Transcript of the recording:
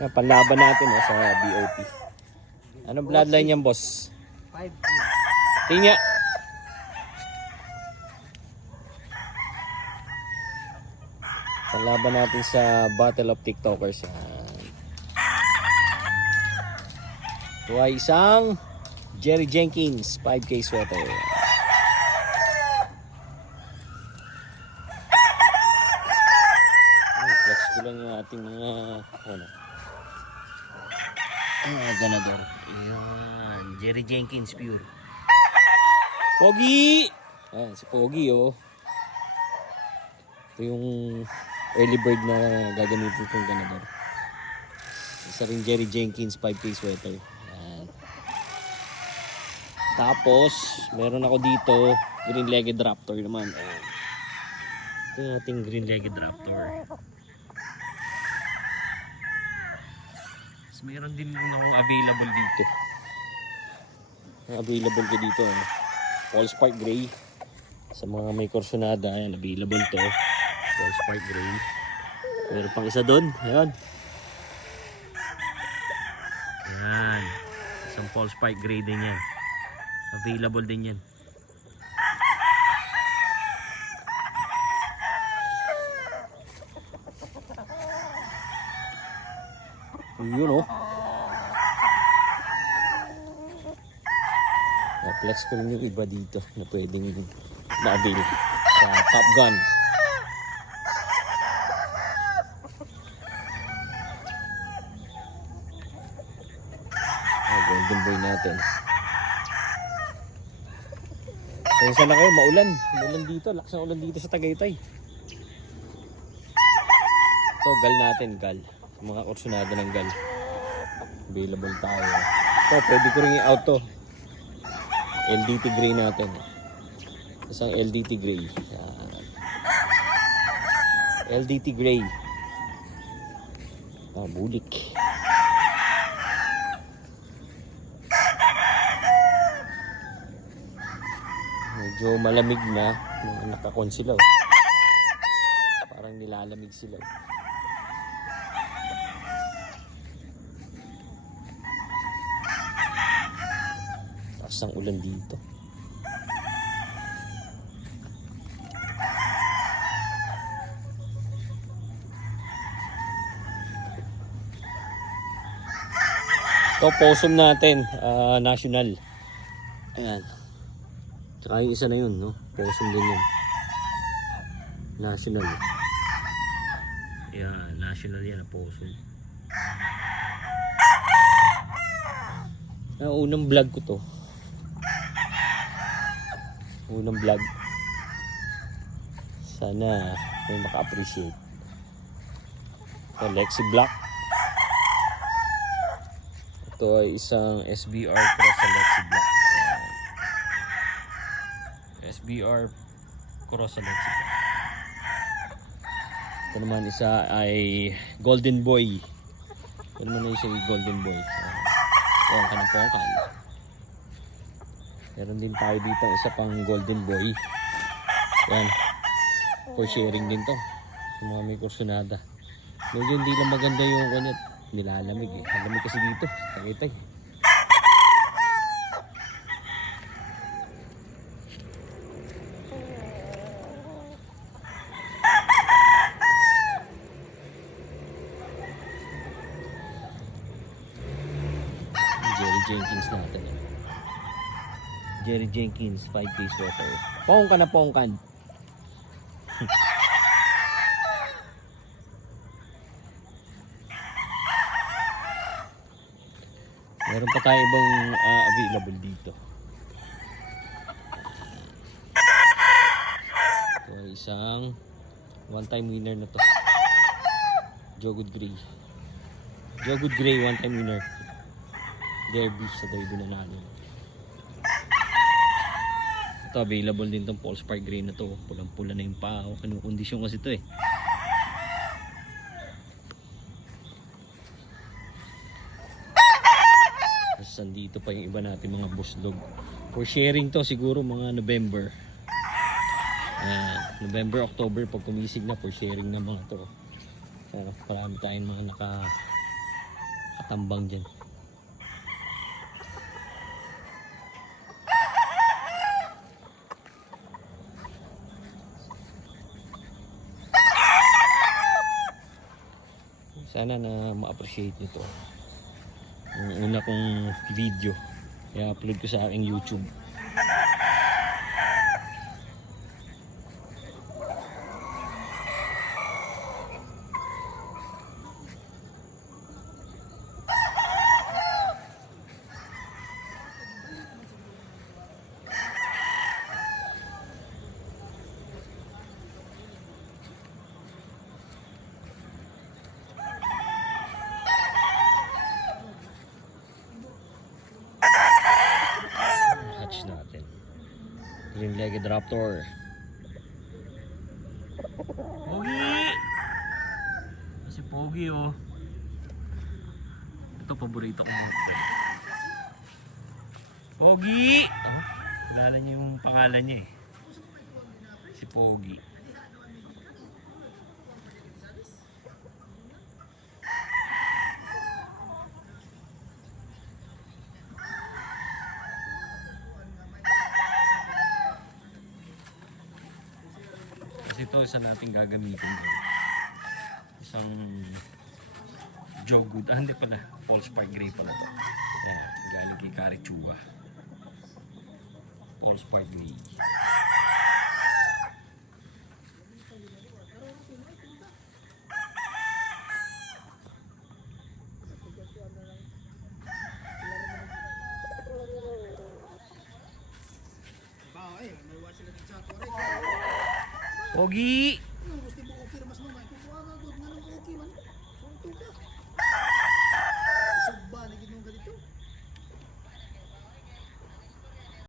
Yan, panlaban natin sa BOP. Anong bloodline yan, boss? 5. Tingya. Panlaban natin sa Battle of TikTokers. Yan. Ito ay isang Jerry Jenkins 5K sweater. Flex ko lang yung ating mga ganador. Yan, Jerry Jenkins pure. Pogi! Ayan, si Pogi Ito yung early bird na gagamitin kong ganador. Isa rin Jerry Jenkins 5K sweater. Ayan. Tapos, meron ako dito green-legged raptor naman. Ayan. Ito yung ating green-legged raptor. Meron din akong available dito. Available ko dito. Allspark Gray. Sa mga may Corsonada, ayan, available to. Allspark Gray. Meron pang isa doon. Ayan. Ayan. Isang Allspark Gray din yan. Available din yan. Yun na-flex ko rin yung iba dito na pwedeng ma-avail sa Top Gun. Golden boy natin. Kaya na kayo, maulan dito, lakas ng ulan dito sa Tagaytay. Ito, gal natin, gal. Mga Corsonada ng gal. Available tayo. Ito, pwede ko rin i-out to. LDT Gray natin. Isang LDT Gray. LDT Gray. Bulik. Medyo malamig na. Nakakon sila. Parang nilalamig sila. Ang ulan dito. Ito, possum natin, national. Ayan. Tsaka yung isa na yun, no? Possum din yun. National. Ayan, national yan, possum. Unang vlog ko to. Unang vlog. Sana may maka-appreciate. So, Lexi Black. Ito ay isang SBR cross sa Lexi Black. SBR cross sa Lexi Black. Ito naman isa ay Golden Boy. Ito naman isa ay Golden Boy. Pongkan. Meron din tayo dito isa pang Golden Boy. Yan. For sharing din to. Sa mga may Corsonada. Medyo hindi lang maganda yung kanya. Nilalamig eh. Malamig kasi dito. Tagaytay. Jerry Jenkins natin. Jerry Jenkins 5K sweater. Pongkan na pongkan. Meron pa tayo ibang available dito. Ito ay isang one-time winner na to. Jogood Gray. Jogood Gray one-time winner. Derby sa Derby na namin. Ito, available din tong Allspark Gray na to. Pulang-pula na yung paa. Anong kondisyon kasi ito eh. Tapos andito pa yung iba natin mga buslog. For sharing to siguro mga November. November, October pag kumisig na for sharing na mga to. Marami tayong mga Nakatambang dyan. Sana na ma-appreciate nito. Yung una kong video, i-upload ko sa aking YouTube. Hatch natin. Green-legged raptor. Pogi! Si Pogi oh. Ito paborito ko mga friend. Pogi! Oh, kilala niya yung pangalan niya eh. Si Pogi. Kasi ito isa natin gagamitin. Isang Joe Good. Ah, hindi pala. Paul Spark Gray pala ito. Ayan, galing kay Karichuga. Paul Spark Gray. Pogi!